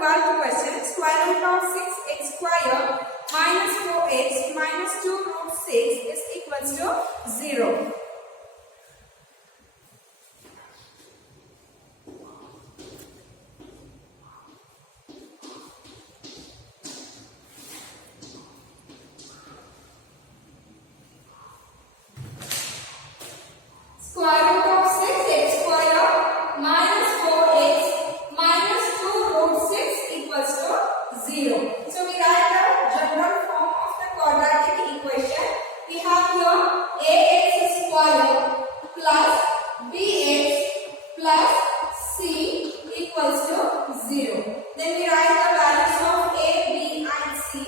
12th question. Square root of 6x square minus 4x minus 2 root 6 is equals to 0. Square root of 6x square minus 4x minus 2 root 6 equals to 0. So we write the general form of the quadratic equation. We have here ax square plus bx plus c equals to 0. Then we write the values of a, b and c. You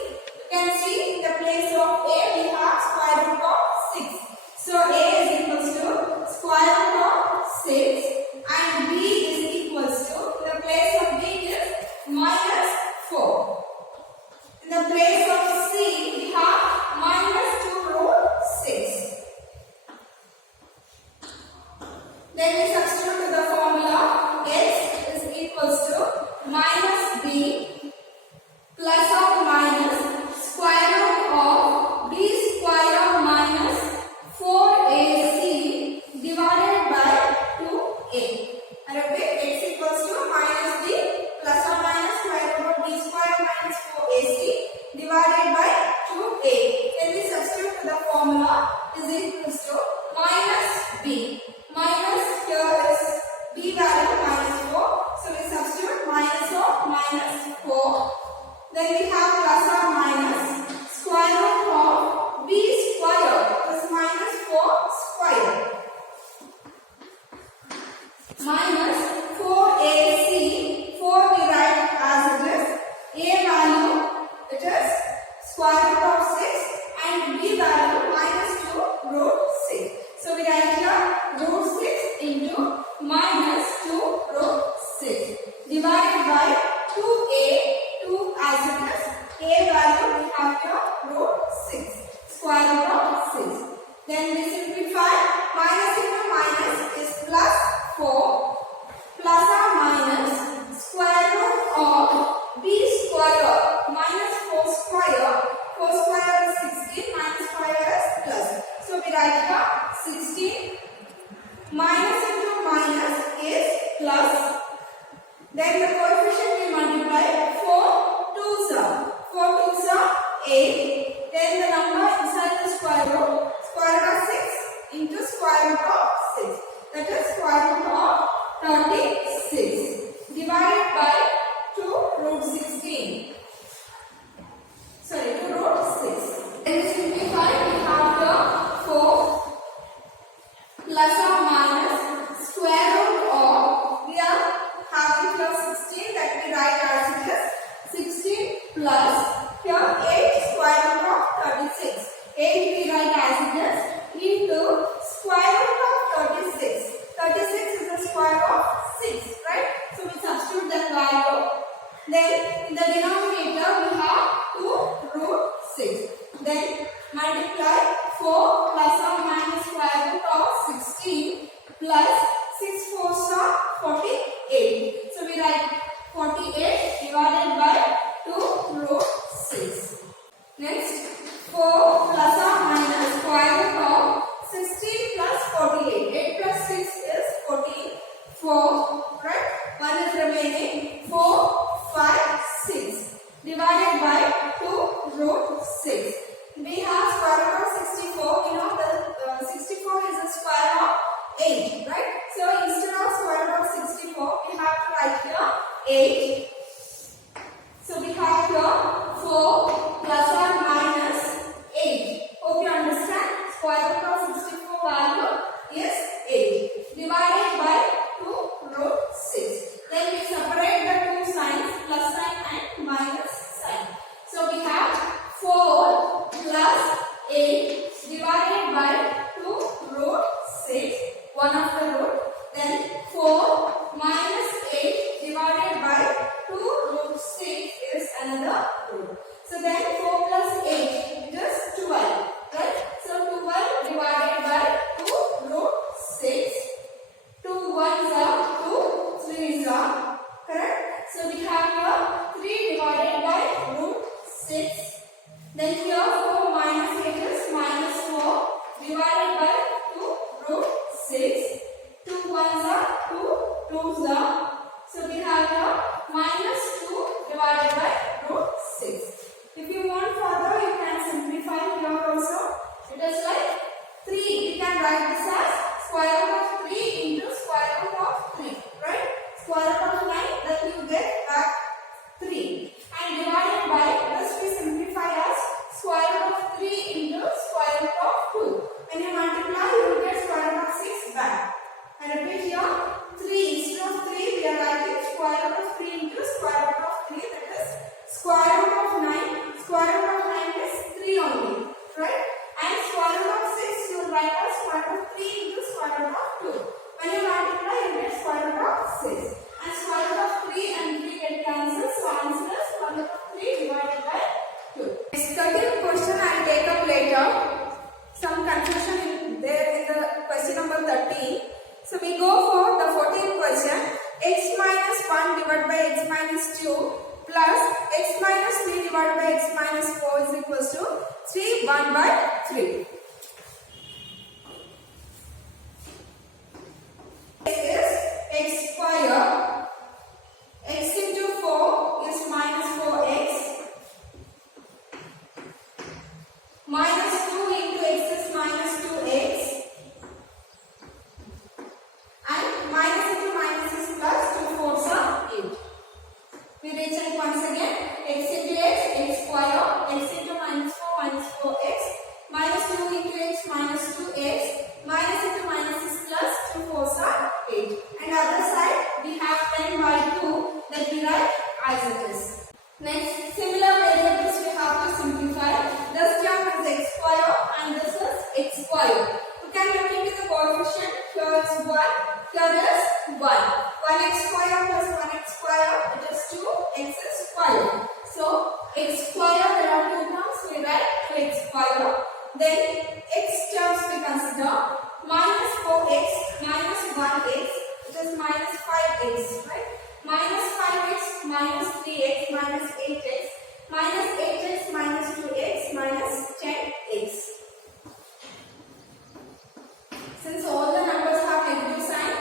can see in the place of a we have square root of 6. So a is equals to square root of 6 and b is equals to, in the place of b is minus 4. In the place of c we have minus 2 root 6. Then we substitute the formula x is equals to minus b plus or minus square root of b square minus 4ac divided by 2a. I repeat, x equals to minus b plus or minus square root of b square minus 4ac divided by 2a. Then we substitute the formula is equals to minus b. Minus here is b value minus 4. So we substitute minus of minus 4. Then we have plus or minus square root of b square plus minus 4 square minus 4ac. 4 we write as it is. A value it is square root of 6 and b value minus 2 root 6. So we write here root 6 into minus 2 root 6 divided by 2a. 2 as it is. A value we have here root 6 square root of 6. Then we simplify. Minus into minus is plus 4 plus or minus square root of b square minus 4 square. 4 square is 16 minus square is plus. So we write here 16 minus into minus is plus. Then the coefficient we multiply 4 2s are 4 2s are 8. Then the number inside the square root of 6 into square root of 6. That is square root of 36 divided by 2 root 16. Sorry, 2 root 6. Then we simplify. We have the 4 plus or minus square root of, we are having here 16 that we write as it is 16 plus here 8 square root of 36. 8 we write as it is into square root of 36. 36 is the square of 6, right? So we substitute that value. Then in the denominator we have 2 root 6. Then multiply 4 plus or minus square root of 16 plus 6 4s are 48. So we write 48 divided by 2 root 6. Next 4 plus or minus square root of 16 plus 48. 8 plus 6 is 14. 4, right? 1 is remaining. 4, 5, 6 divided by 2 root 6. We have square root of 64. We know that 64 is the square of 8, right? So instead of square root of 64, we have to write here 8. So we have here 4 plus or minus 8. Hope you understand. Square root of 64 value is 8 divided by 2 root 6. Then we separate the two signs, plus sign and minus sign. So we have 4 plus 8 divided by 2 root 6, one of the root. Then 4 minus 8 divided by 2 root 6 is another root. So then 4 plus 8 it is 12, right? So 12 divided by 2 root 6. 2 1s are 2, 3s are correct. So we have here 6. Then here 4 minus 8 is minus 4 divided by 2 root 6. 2 ones are 2, 2s are. So we have here minus 2 divided by root 6. If you want further, you can simplify here also. It is like 3. You can write this as square root of 3 into square root of 3. Right? Square root of 9, then you get back 3. And divided by this we simplify as square root of 3 into square root of 2. When you multiply, you will get square root of 6 back. And repeat here 3. Instead of 3, we are writing square root of 3 into square root of 3. That is square root of 9. Square root of 9 is 3 only. Right? And square root of 6, you will write as square root of 3 into square root of 2. When you multiply, you get square root of 6. And square root of 3 and 3 get cancelled. So answer is square root of 3 divided by 2. This 13th question I will take up later. Some confusion there in the question number 13. So we go for the 14th question. X minus 1 divided by x minus 2 plus x minus 3 divided by x minus 4 is equals to 3 1 by 3. This is x square. X into 4 is minus 4x. Minus 2 into x is minus 2x. And minus into minus is plus 2 4s are 8. We recheck once again. X into x, x square. X into minus 4, minus 4x. Minus 2 into x, minus 2x. Minus into minus is plus 2 4s are 8. And other side, we have 10 by 2 that we write as it is. Next, similar variables we have to simplify. This term is x square and this is x square. You can look into the coefficient. Here is 1. Here is 1. 1x square plus 1x square, it is 2x square. So, x square, there are 2 terms, we write 2x square. Then, x terms we consider minus 4x minus 1x, it is minus 5x, right? Minus 5x minus 3x minus 8x, minus 8x minus 2x minus 10x. Since all the numbers have negative sign,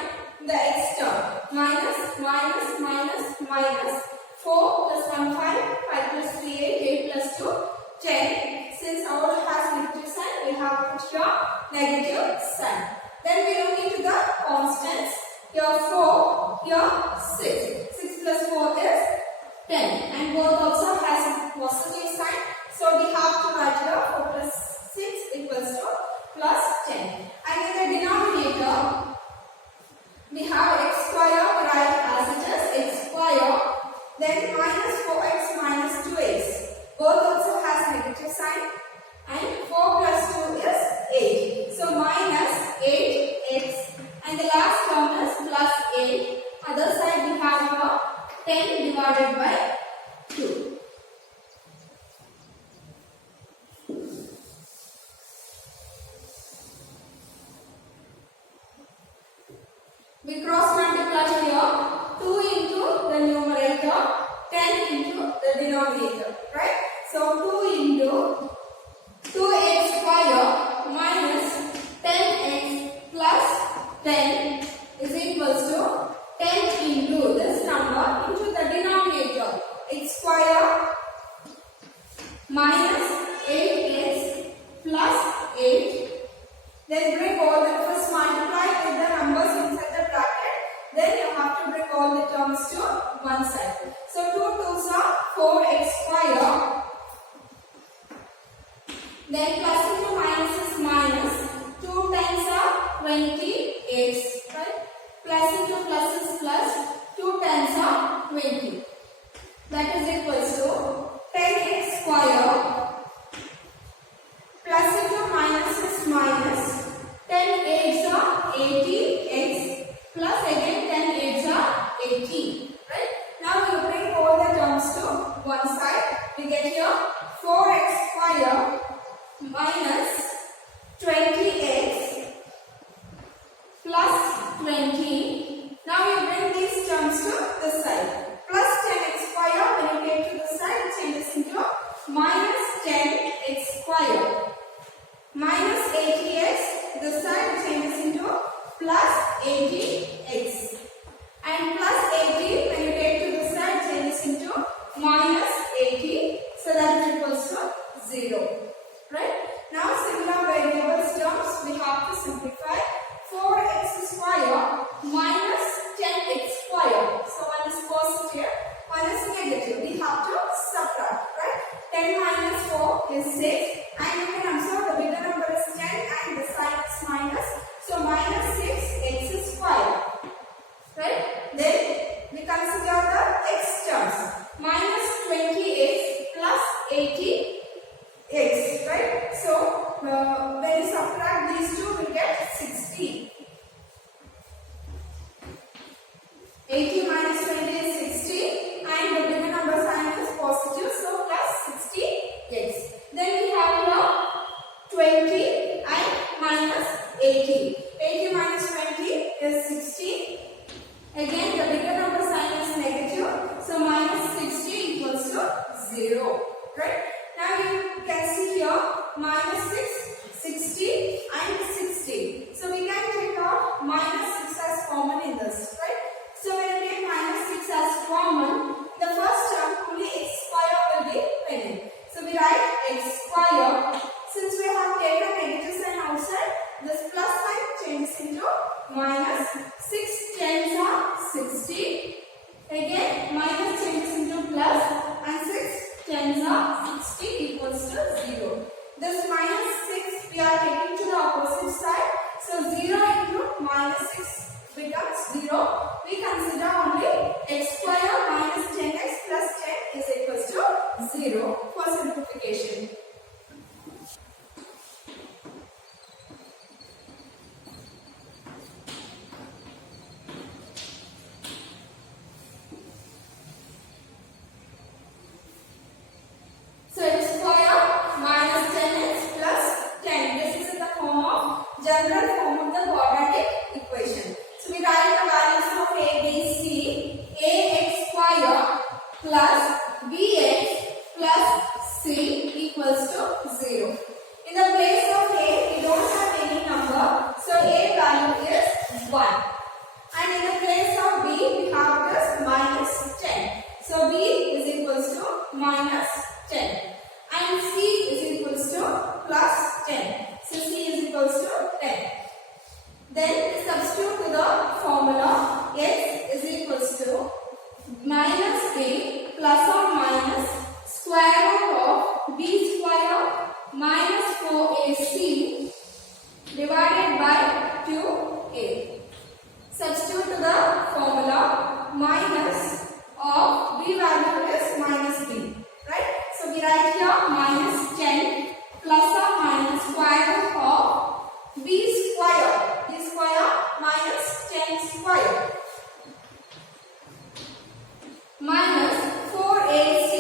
the x term minus, minus, minus, minus 4 plus 1 5, 5 plus 3 8, 8 plus 2 10. Since all has negative sign, we have put here negative sign. Then we look into the constants. Here 4, here 6. 6 plus 4 is 10. And both also has a positive sign. So we have to write here 4 plus 6 equals to plus 10. And in the denominator, we have x square, we write as it is x square. Then minus 4x minus 2x. Both also has negative sign. And 4 plus 2 is 8. So minus 8x. And the last term is plus 8. Other side we have here 10 divided by 2. We cross multiply here 2 into the numerator, 10 into the denominator, right? So 2 into 2x square minus 10x plus 10 is equals to 10 into this number into the denominator, x square minus 8x plus 8. Then bring all the first multiply with the numbers inside the bracket. Then you have to bring all the terms to one side. So 2 2s are 4x square. Then plus into minus is minus. 2 times are 20x. Right? Plus into plus is plus. 2 times are 20. That is equals to 10x square. Plus into minus is minus. 10 8s are 80x plus again 10 8s are 80. Right? Now we bring all the terms to one side. We get here 4x square minus 20x plus 20. Now we bring these terms to this side. Plus 10x square, when you take to this side, it changes into minus negative. We have to subtract, right? 10 minus 4 is 6. And you can observe the bigger number is 10 and the sign is minus. So minus 6, x is 5. Right? Then we consider the x terms. Minus 20x plus 80x. Right? So when you subtract these two, we get 60. 80 minus 20 is 60 and the bigger number sign is positive, so plus 60x. Then we have here 20 and minus 80. 80 minus 20 is 60. Again the bigger number sign is negative, so minus 60 equals to 0. Right? Now you can see here minus 6, 60 and 60. So we can take out minus 6 as common in this. Right? So when we take minus 6 as common, the first term only x square will be present. So we write x square. Since we have taken negative sign outside, this plus sign changes into minus. 6 tens are 60. Again minus changes into plus and 6 tens are 60 equals to 0. This minus 6 we are taking to the opposite side. So 0 into minus 6 becomes 0. We consider only x square minus 10x plus 10 is equals to 0 for simplification. So x square minus 10x plus 10. This is in the form of general form of the quadratic equation. So we write the values of a, b, c. Ax square plus bx plus c equals to 0. In the place of a, we don't have any number. So a value is 1. And in the place of b, we have this minus 10. So b is equals to minus 10. And c is equals to plus 10. So c is equals to 10. Then we substitute to the formula x is equals to minus a plus or minus square root of b square minus 4ac divided by 2a. Substitute to the formula minus of b value is minus b. Right? So we write here minus 10 plus or minus square root of b square. B square minus 10 square minus 4ac.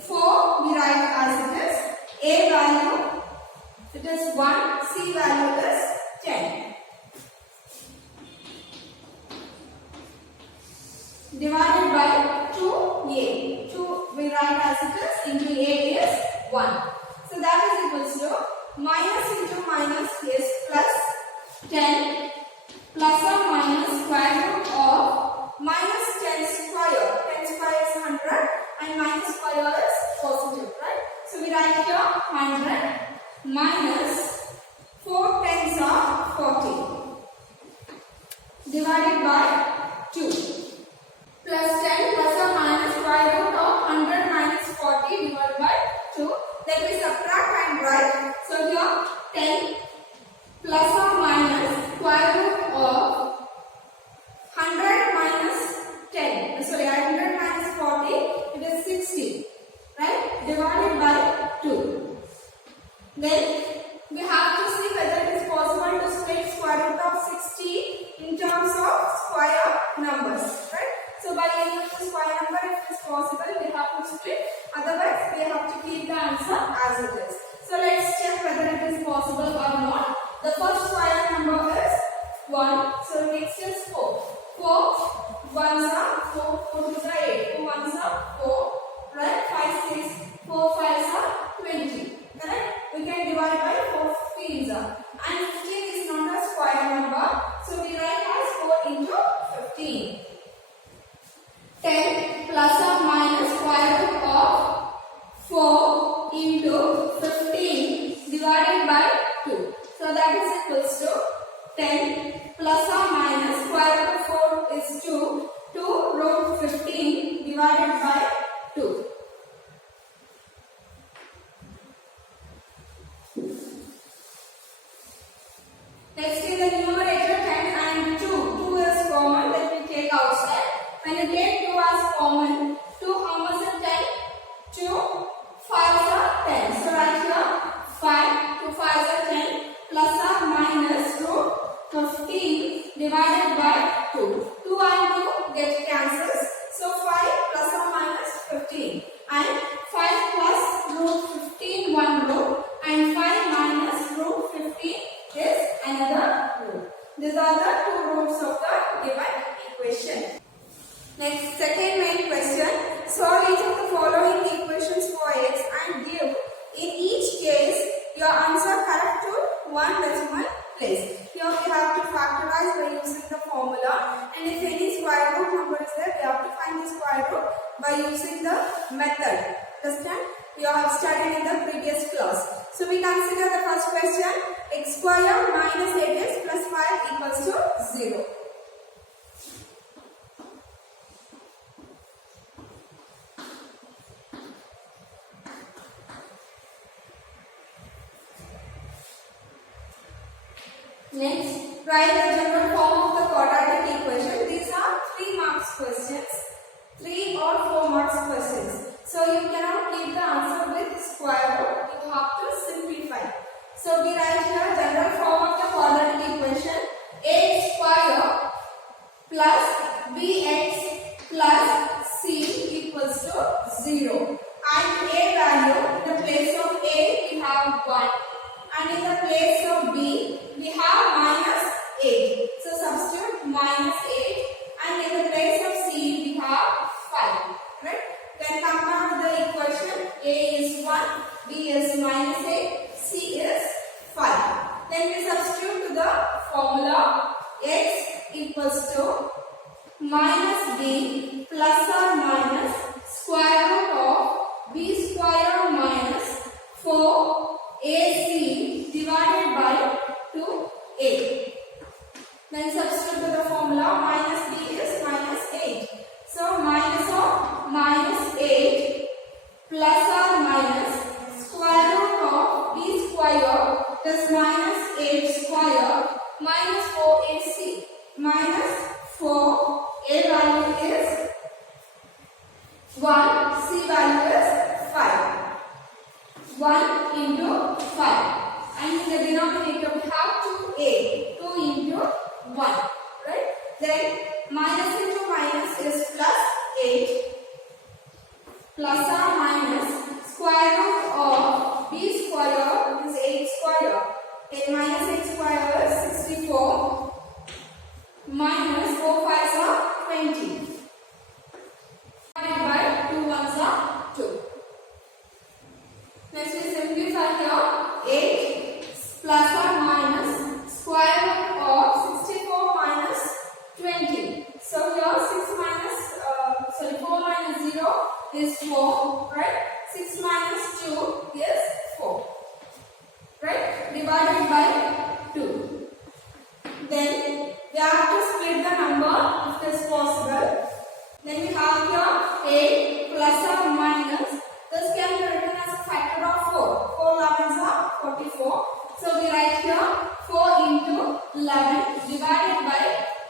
4 we write as it is. A value it is 1. C value is 10. Divided by 2a. 2 we write as it is. Into a is 1. So that is equals to minus into minus is plus 10 plus or minus square root of minus 10 square. 10 square is 100 and minus square is positive, right? So we write here 100 minus 4 tens are 40 divided by 2 plus 10 plus or minus square root of 100 minus 40 divided by 2. Then we subtract and write. So here 10 plus or minus square root of 100 minus 10. Sorry, 100 minus 40, it is 60. Right? Divided by 2. Then we have to see whether it is possible to split square root of 60 in terms of square numbers. Right? So by using the square number, if it is possible, we have to split. Otherwise, we have to keep the answer as it is. So let's check whether it is possible or not. The first square number is 1. So next is 4. 4 ones are 4, 4 twos are 8, 4 ones are 4, right? 5, 6, 4 fives are 20. Correct? We can divide by 4 15s are. And 15 is not a square number. So we write as 4 into 15. 10 plus or minus square root of 4 into 15 divided by 2. So that is equals to 10 plus or minus square root of 4 is 2. 2 root 15 divided by 2. by using the method. Understand? You have studied in the previous class. So we consider the first question. X square minus 8x plus 5 equals to 0. Next, write the general form of the quadratic equation. These are 3 marks questions, 3 or 4 marks questions. So you cannot keep the answer with square root. You have to simplify. So we write here general form of the quadratic equation. A square plus bx plus c equals to 0. And a value, in the place of a we have 1. And in the place of b we have minus 8. So substitute minus 8. And in the place of c we have 5. Right? Then compare the equation. A is 1, b is minus 8, c is 5. Then we substitute to the formula. X equals to minus b plus or minus square root of b square minus 4ac divided by 2a. Then substitute to the formula. Minus b is minus 8. So minus of minus 8 plus or minus square root of b square plus minus 8 square minus 4ac. Minus 4, a value is 1, c value is 5. 1 into 5. And in the denominator we have 2a. 2 into 1. Right? Then minus into minus is plus 8. Plus or minus square root of b square is 8 square. And minus 8 square is 64. Minus 4 5s are 20. Divided by 2 1s are 2. Next we simplify here. 8 plus or minus square root of 64 minus 20. So here 4 minus 0 is 4. Right? 6 minus 2 is 4. Right? Divided by 2. Then we have to split the number if it is possible. Then we have here 8 plus or minus. This can be written as a factor of 4. 4 11s are 44. So we write here 4 into 11 divided by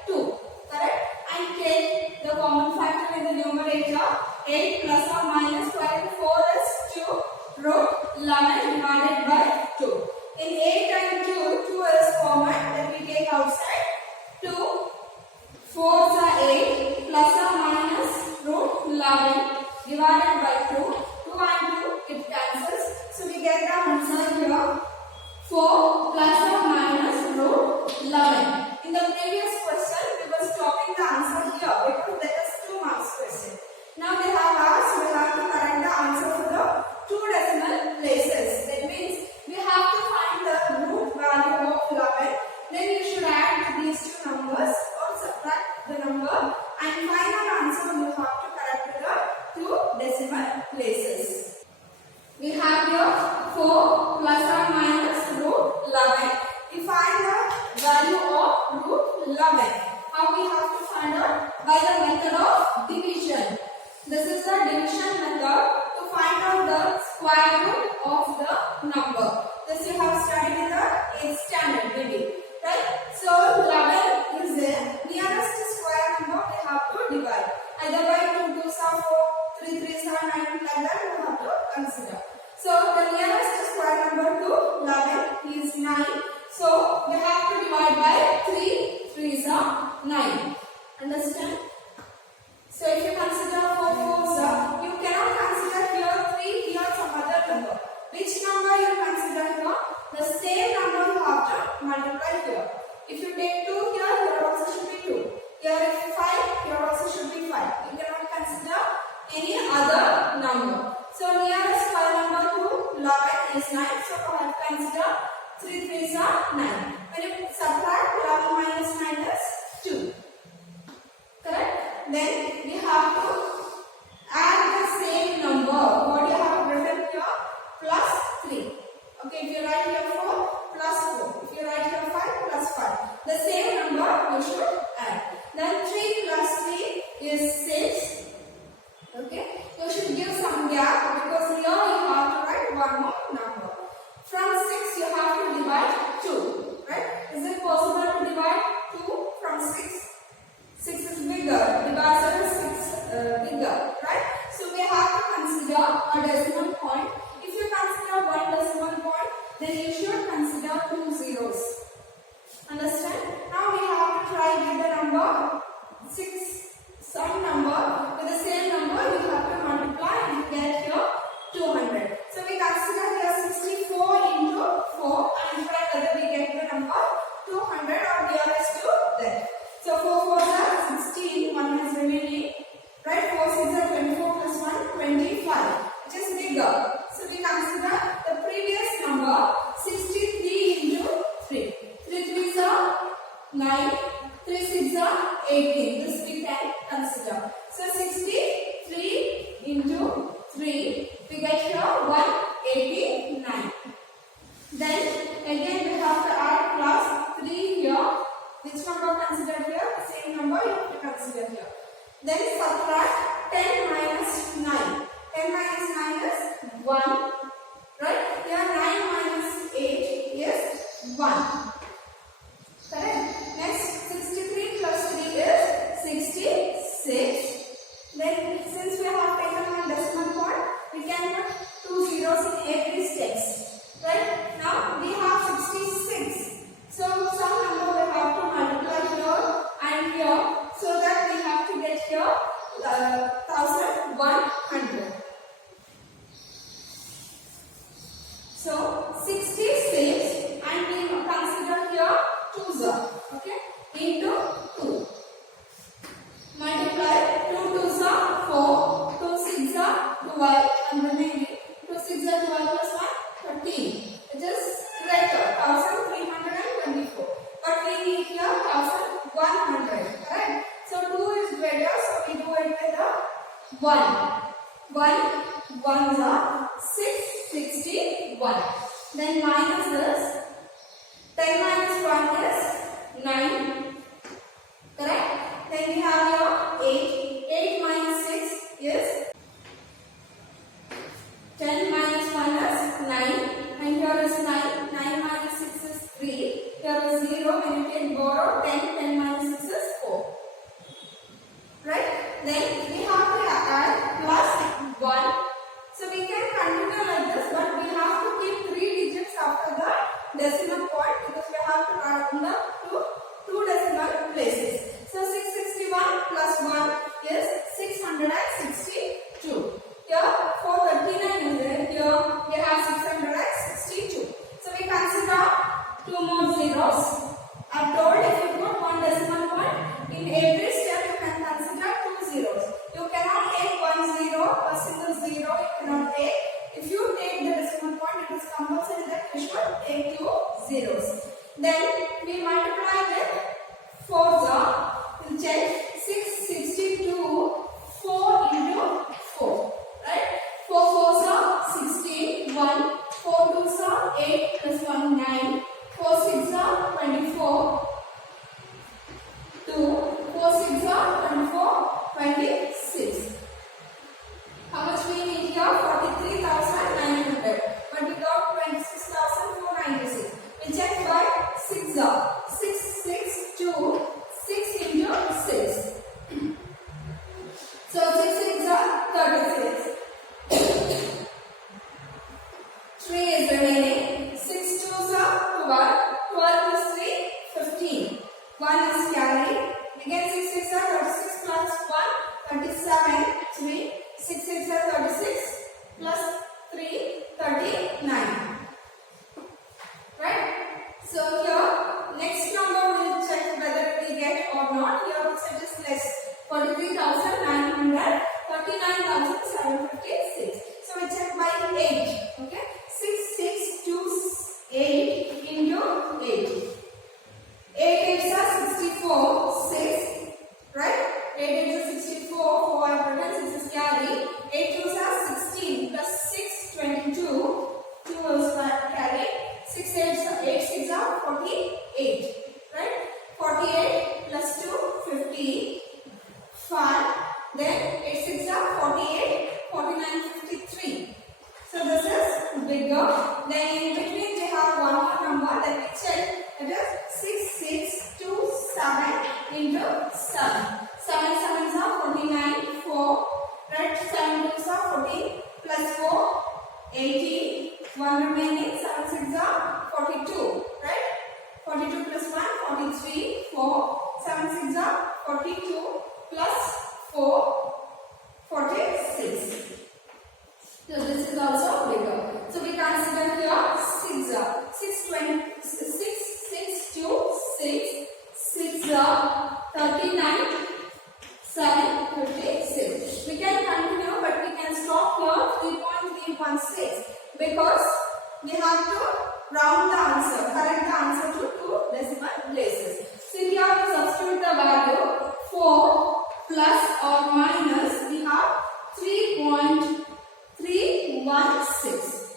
2. Correct? And take the common factor in the numerator. 8 plus or minus square root 4 is 2 root 11 divided by 2. In 8 and 2 is common. Then we take outside 2. 4s are 8 plus or minus root 11 divided by 2. 2 and 2 it cancels. So we get the answer here 4 plus or minus root 11. In the previous question we were stopping the answer here because that is 2 marks question. Now they have asked we have to correct the answer for the 2 decimal places. That means we have to find the root value of 11. Then you should add these 2 numbers or subtract the number, and final answer you have to correct the 2 decimal places. We have here 4 plus or minus root 11. We find the value of root 11. How we have to find out? By the method of division. This is the division method to find out the square root of the number. This you have studied in the 8th standard maybe. Right? So 11 is the nearest square number we have to divide. Either by 2 2s are 4, 3 3s are 9, like that we have to consider. So the nearest square number to 11 is 9. So we have to divide by 3. 3s are 9. Understand? So if you consider 4 4s, you cannot consider here 3, here some other number. Which number you consider here? The same number you have to multiply here. If you take 2 here, here also should be 2. Here if 5, here also should be 5. You cannot consider any other number. So nearest square number to 11 is 9. So I have consider 3 3s are 9. When you subtract 11 minus 9 is 2. Correct? Then we have to you should give some gap because here you have to write one more number. From 6 you have to divide 2, right? Is it possible to divide 2 from 6? 6 is bigger, divisor is 6 bigger, right? So we have to consider a decimal point. If you consider one decimal point, then you should consider 2 zeros. Understand? Now we have to try with the number 6. Some number with the same number you have to multiply and get here 200. So we consider here 64 into 4 and try whether we get the number 200 or nearest to that. So 4 4s are 16, 1 is remaining, right? 4 6 are 24 plus 1, 25, which is bigger. So we consider the previous number 63 into 3. 3 3s are 9, 3 6 are 18. This we can consider. So 63 into 3, we get here 189. Then again we have to add plus 3 here. Which number considered here? The same number you have to consider here. Then subtract 10 minus 9. 10 minus 9 is 1. Right? Here 9 minus 8 is 1. Correct? Next 63 plus 3 is 66. Then since we have taken one decimal point, we can put 2 zeros in every steps. Right? Now we have 66. So some number we have to multiply here and here, so that we have to get here 1100. So 66 and we consider here 2s, okay, into 2. Multiply 2 2s are 4, 2 6s are 12 and remaining 2 6 are 12 plus 1, 13. It is greater, 1324. But we need here 1100, correct? So 2 is greater, so we do it with a 1. 1 are 661. Then minus this. 10 minus 1 is 9. Correct? Then we have here 8. 8 minus 6 is 10 minus 1 is 9. And here is 9. 9 minus 6 is 3. Here is 0. When you take borrow, 10. 10 minus 6 is 4. Right? Then we have to add plus 1. So we can continue like this, but we have to keep 3 digits after the decimal point because we have to add on the two decimal places. So 661 plus 1 is 662. Here 439 is there. Here we have 662. So we consider 2 more zeros. I told if you put one decimal point in every step you can consider 2 zeros. You cannot take 1 zero, a single zero you cannot take. If you take the decimal point, it is compulsory that you should take 2 zeros. Then we multiply with 4s. We'll check 662. 4 into 4. Right? 4 4s are 16. 1. 4 2s are 8 plus 1 9. 4 6s are 24. 2. 4 6s are 24. 26. How much we need here? 43,900. But we got 26,496. We check by 6 are 6 6 2 6 into 6. So 6 6 are 36. 3 is remaining. 6 2s are 12. 12 plus 3 15. 1 is carried. Again 6 6 are 36 plus 1 37. 3 6 6 are 36 plus 3 39. Right? So here next number we'll check whether we get or not. Here it is less. 43,900, 39,756. So we check by 8. Okay? 6 6 2 8 into 8. 8 8s are 64. 6. Right? 8 8s are 64. 4 are written. 6 is carry. 8 2s are 16 plus 6 22. 2 is carry. 6 8s are 8 6 are 48. Right? 48 plus 2 50. 5. Then 8 6 are 48. because we have to round the answer, correct the answer to 2 decimal places. So here we substitute the value 4 plus or minus, we have 3.316.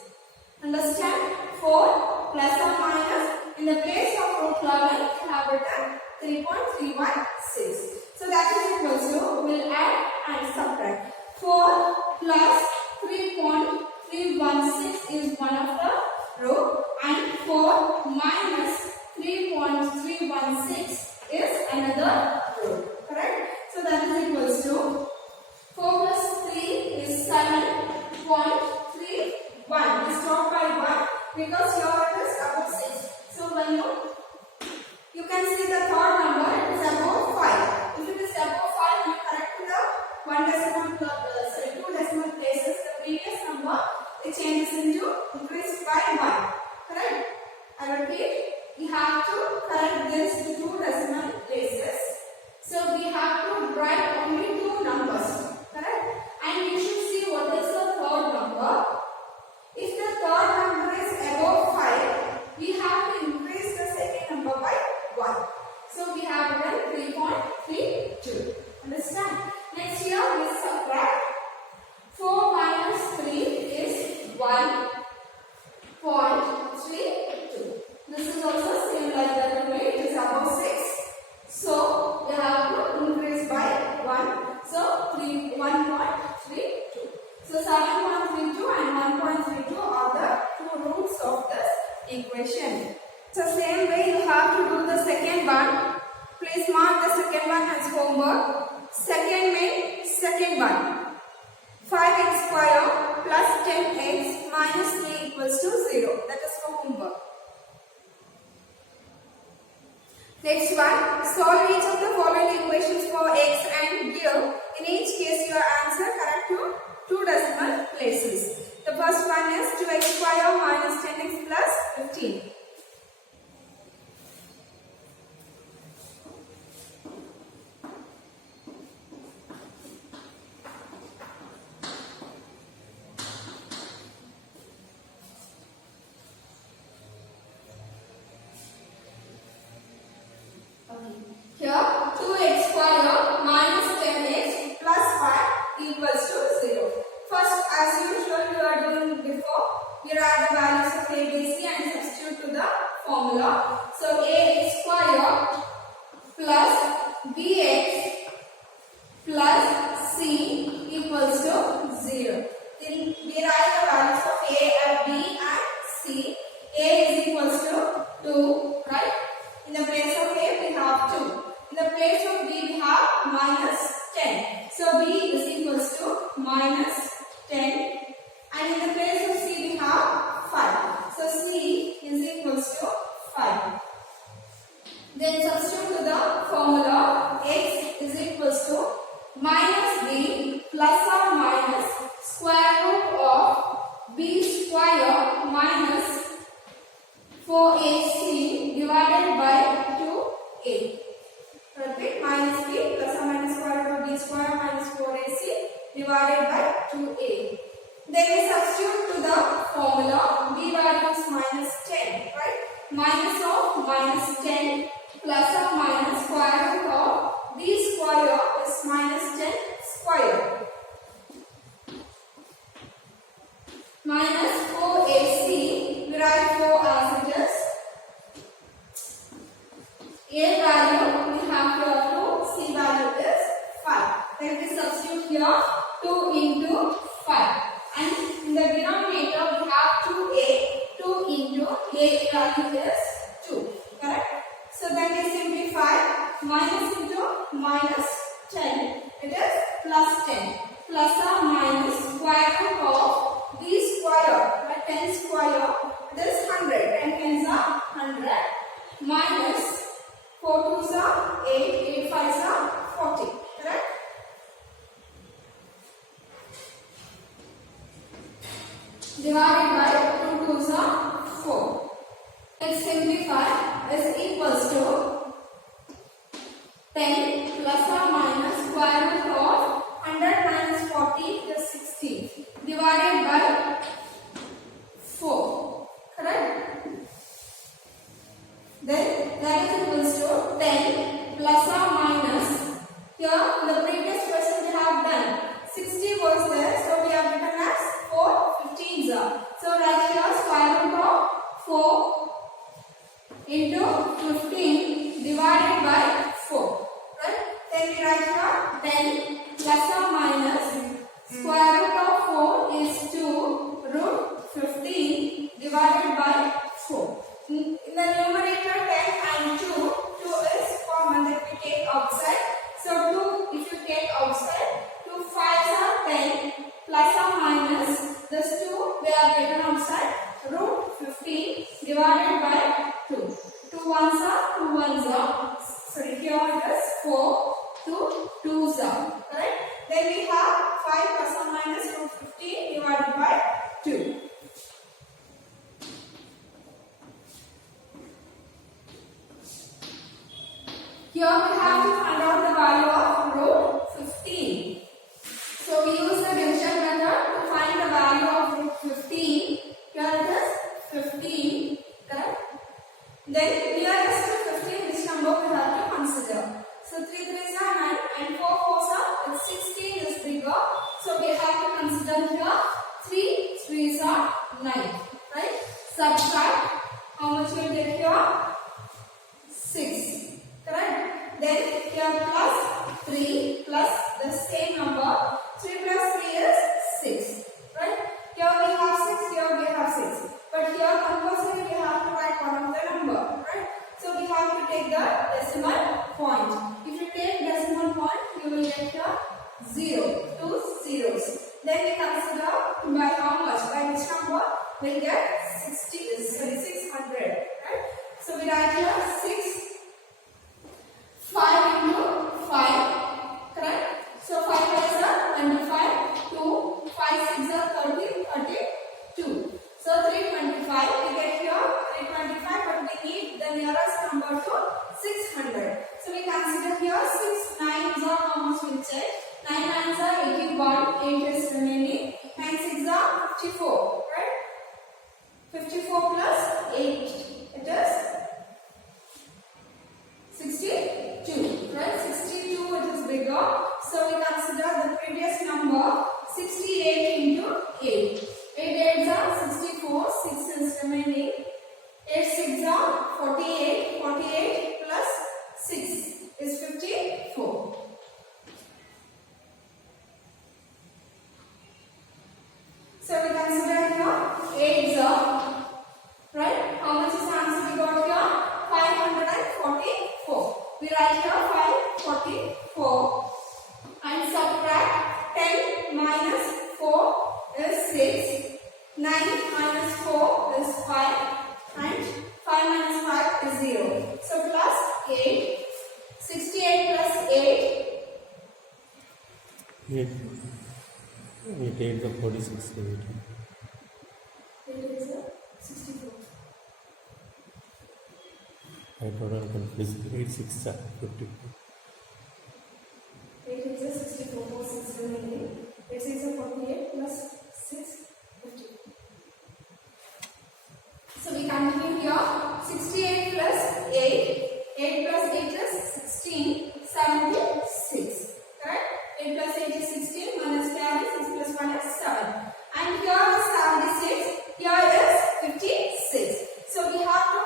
Understand? 4 plus or minus, in the place of root 11 we have written 3.316. So that is equal to, we'll add and subtract. 4 plus 3.316 is one of the row, and 4 minus 3.316 is another row. Correct? So that is equal to 4 plus 3 is 7.31. We stop by 1 because here it is above 6. So when you can see the third number, it is above 5. If it is above 5, you correct the 2 decimal places. The previous number, it changes into increased by 1. Correct? I repeat, we have to correct this to 2 decimal places. So we have to write only 2 numbers. Correct? And you should see what is the third number. If the third number is above 5, we have to increase the second number by 1. So we have done 3.32. Understand? Next here we subtract. 4 minus 3 is 1.32. This is also same like that way. It is above 6. So we have to increase by 1. So 1.32. So 7.32 and 1.32 are the 2 roots of this equation. So same way you have to do the second one. Please mark the second one as homework. Second one. 5x square plus 10x minus 3 equals to 0. That is for homework. Next one. Solve each of the following equations for x and give in each case your answer correct to 2 decimal places. The first one is 2x square minus 10x plus 15. Here 2x square minus 10x plus 5 equals to 0. First, as usual you are doing before, you add the values of a, b, c and substitute to the formula. So ax square plus bx plus c equals to 0. Then we write the values of a, b and c. A is equals to 2, right? In the place of a we have 2. In the place of b we have minus 10. So b is equals to minus 10. And in the place of c we have 5. So c is equals to 5. Then substitute to the formula. X is equals to minus b plus or minus square root of b square minus 4ac divided by 2a. Repeat, minus b plus or minus square root of b square minus 4ac divided by 2a. Then we substitute to the formula. B value is minus 10, right? Minus of minus 10 plus or minus square root of b square is minus 10 square. Minus 4ac, we write 4 as it is. A value we have here 2, c value is 5. Then we substitute here 2 into 5. And in the denominator we have 2a, 2 into a value is 2. Correct? So then we simplify. Minus into minus 10, it is plus 10. Plus or minus square root of b square, 10 square, it is 100. 10 tens are 100. Minus 4 twos are 8, 8 fives are 40. Correct? Divided by 2 twos are 4. Let's simplify. Is equals to 10 plus or minus square root of 100 minus 40 is 60 divided by plus or minus this 2 we are written outside root 15 divided by 2. 2 ones are 2 ones are. Sorry, here it is 4, 2 2s are. Correct? Then we have 5 plus or minus root 15 divided by 2. Here we have to find out the value of root 15. So we use the division method to find the value of root 15. Here it is 15. Correct? Then nearest to 15, which number we have to consider? So 3 3s are 9 and 4 4s are 16 is bigger. So we have to consider here 3 3s are 9. Right? Subtract. How much will get here? 6. Correct? Then here plus 3 plus the same number. 3 plus 3 is 6. Right? Here we have 6, here we have 6. But here compulsory we have to write one of the number. Right? So we have to take the decimal point. If you take decimal point, you will get here 0, 2 zeros. Then we consider by how much? By which number? We'll get 600. Right? So we write here 6. 5 into 5, correct? So 5 is 25, 2, 5 6 are 30, 32. So 325, we get here 325, but we need the nearest number to 600. So we consider here 6 9s are how much we check? 9 9s are 81, 8 is remaining, 9 6 are 54, right? 54 plus 8, it is 62, right? 62 it is bigger. So we consider the previous number 68 into 8. 8 8s are 64, 6 is remaining. 8 6 are 48, 48 plus 6 is 54. So we consider here 8s are, right? How much is the answer we got here? 544. We write here 544 and subtract 10 minus 4 is 6, 9 minus 4 is 5 and 5 minus 5 is 0. So plus 8, 68 plus 8. 8 8 the 46 8 is 64. I total confused 8 6 are 54. 8 is 64 more 6 remaining. 8 is 48 plus 6, 50. So we continue here. 68 plus 8. 8 plus 8 is 16. 76. Correct? 8 plus 8 is 16. 1 is carry. 6 plus 1 is 7. And here is 76. Here is 56. So we have to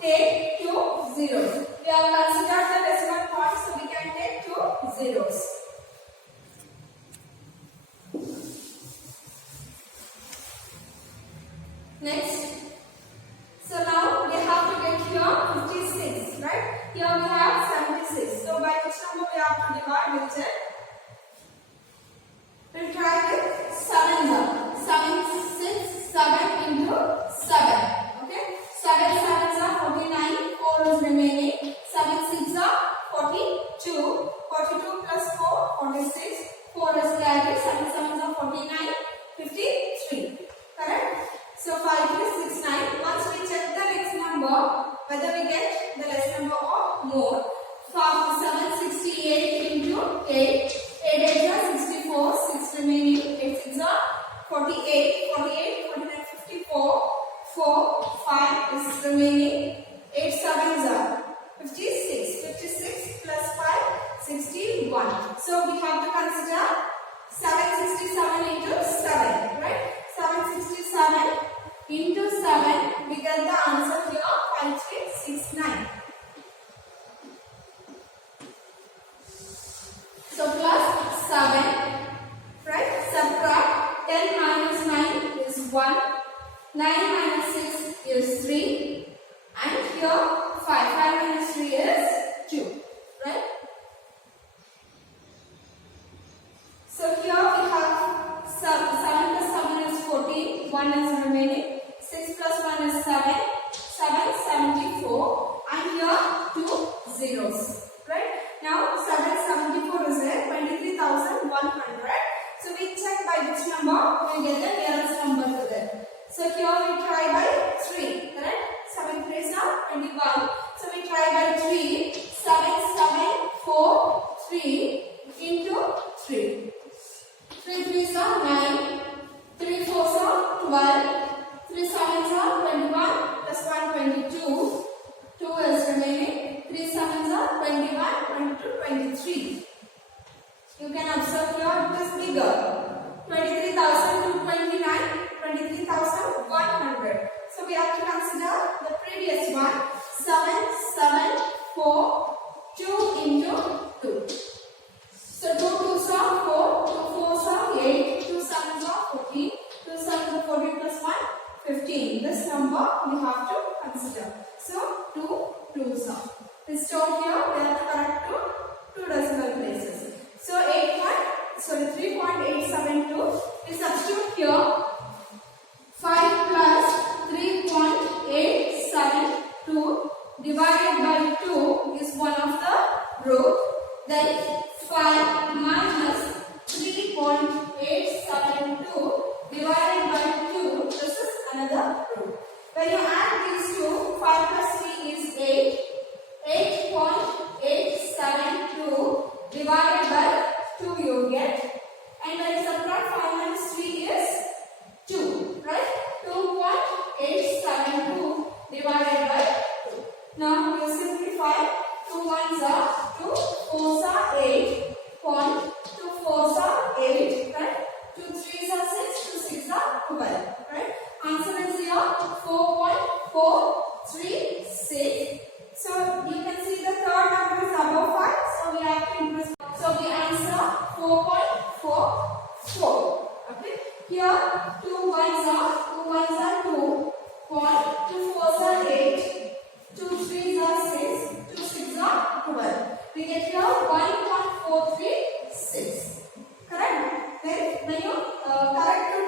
take 2 zeros. We have considered the decimal point, so we can take 2 zeros. Next. So now we have to get here 56, right? Here we have 76. So by which number we have to divide? We'll check. We'll try with 7 7 6 7 into 7. Okay? 7 7s are 49, 4 is remaining. 7 6 are 42, 42 plus 4, 46, 4 is carried. 7 7s are 49, 53. Correct? So 5 is 6 9. Once we check the next number, whether we get the less number or more. 7 68 into 8. 8 8 are 64, 6 remaining. 8 6 are 48, 48, 49, 54. 4, 5 is remaining. 8 7s are 56. 56 plus 5, 61. So we have to consider 767 into 7, right? 767 into 7, we get the answer here 5369. So plus 7, right? Subtract 10 minus 9 is 1. 9 minus 6 is 3. And here 5. 5 minus 3 is 2. Right? So here we have 1 is remaining. 6 plus 1 is 7. 774. And here 2 zeros. Right? Now 774 is there. 23,100. So we check by which number we get the nearest number to that. So here we try by 3. Correct? 7 3s are 21. So we try by 3. 774 3 into 3. 3 3s are 9. 3 4s are 12. 3 7s are 21 plus 1 22. 2 is remaining. 3 7s are 21, 22, 23. You can observe here it is bigger. 23,000 to 29, 23,100. So we have to consider the previous one. 7, 7, 4, 2 into 2. So 2 2s are 4, 2 4s are 8, 2 7s are 14, 2 7s are 14 plus 1, 15. This number we have to consider. So 2 2s are. This stored here, we have to correct to 2 decimal places. So 3.872. We substitute here 5 plus 3.872 divided by 2 is one of the root. Then 5 minus 3.872 divided by 2. This is another root. When you add these two, 5 plus 3 is 8. 8.872 divided by 2 you get. And when you subtract 5 minus 3 is 2. Right? 2.872 divided by 2. Now you simplify. 2 1s are 2. 4s are 8. 2 4s are 8. Right? 2 3s are 6. 2 6s are 12. Right? Answer is here 4.436. So you can see the third number is above 5. So we have to increase. So we answer 4.44. Okay. Here 2 1s are 2. 2 4s are 8. 2 3s are 6. 2 6s are 12. We get here 1.436. Correct? Then when you correct to